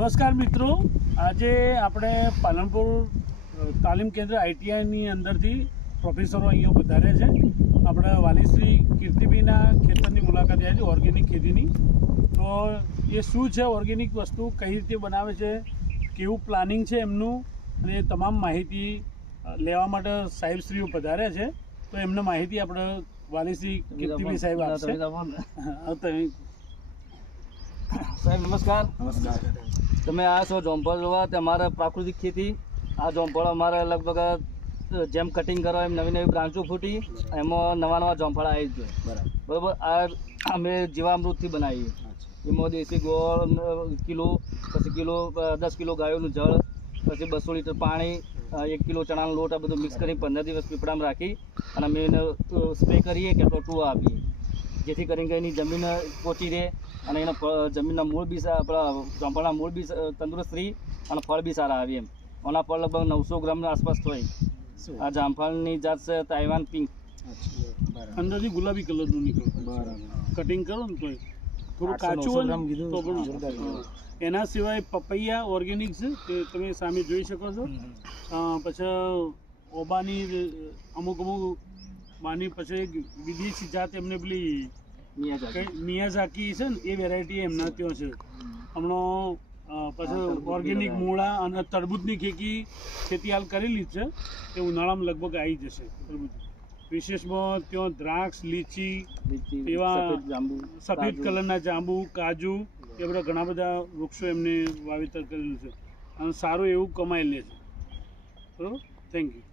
નમસ્કાર મિત્રો, આજે આપણે પાલનપુર તાલીમ કેન્દ્ર આઈટીઆઈની અંદરથી પ્રોફેસરો અહીંયા વધારે છે. આપણે વાલીશ્રી કીર્તિબેનના ખેતરની મુલાકાત આવી છે, ઓર્ગેનિક ખેતીની. તો એ શું છે ઓર્ગેનિક વસ્તુ, કઈ રીતે બનાવે છે, કેવું પ્લાનિંગ છે એમનું, અને એ તમામ માહિતી લેવા માટે સાહેબશ્રીઓ પધાર્યા છે. તો એમને માહિતી આપણે વાલીશ્રી કીર્તિબેન સાહેબ આપશે. સાહેબ નમસ્કાર. તમે આ છો જોમફળ જોવા. અમારા પ્રાકૃતિક ખેતી. આ જોમફળ અમારે લગભગ જેમ કટિંગ કરો એમ નવી નવી બ્રાન્ચો ફૂટી, એમાં નવા નવા જોમફળ આવી છે. બરાબર. આ અમે જીવામૃતથી બનાવીએ. એમાં દેશી ગોળ કિલો, પછી કિલો 10 કિલો ગાયોનું જળ, પછી 200 લીટર પાણી, 1 કિલો ચણાનો લોટ, આ બધું મિક્સ કરી 15 દિવસ પીપળામાં રાખી અને અમે એને સ્પ્રે કરીએ કે ટૂવા આપીએ, જેથી કરીને એની જમીન પોચી રહે અને એના જમીનના મૂળ બી આપણા જામફળના મૂળ બી તંદુરસ્ત રહી અને ફળ બી સારા આવે એમ. આના ફળ લગભગ 900 ગ્રામની આસપાસ હોય. આ જામફળની જાત છે તાઇવાન પિંક. અંદરથી ગુલાબી કલરનું નીકળે. કટિંગ કરો ને તોય થોડું કાચું હોય તો પણ. એના સિવાય પપૈયા ઓર્ગેનિક છે, તે તમે સામે જોઈ શકો છો. પછી ઓબાની અમુક માની પછી વિદેશી જાત એમને પેલી મિયાઝાકી છે ને, એ વેરાયટી એમના ત્યાં છે હમણાં. પછી ઓર્ગેનિક મૂળા અને તરબૂચની ખેતી હાલ કરેલી જ છે. એ ઉનાળામાં લગભગ આવી જશે તરબૂચ. વિશેષમાં ત્યાં દ્રાક્ષ, લીચી, એવા સફેદ કલરના જાંબુ, કાજુ, એ બધા ઘણા બધા વૃક્ષો એમને વાવેતર કરેલું છે અને સારું એવું કમાઈ લે છે. બરાબર. Thank you.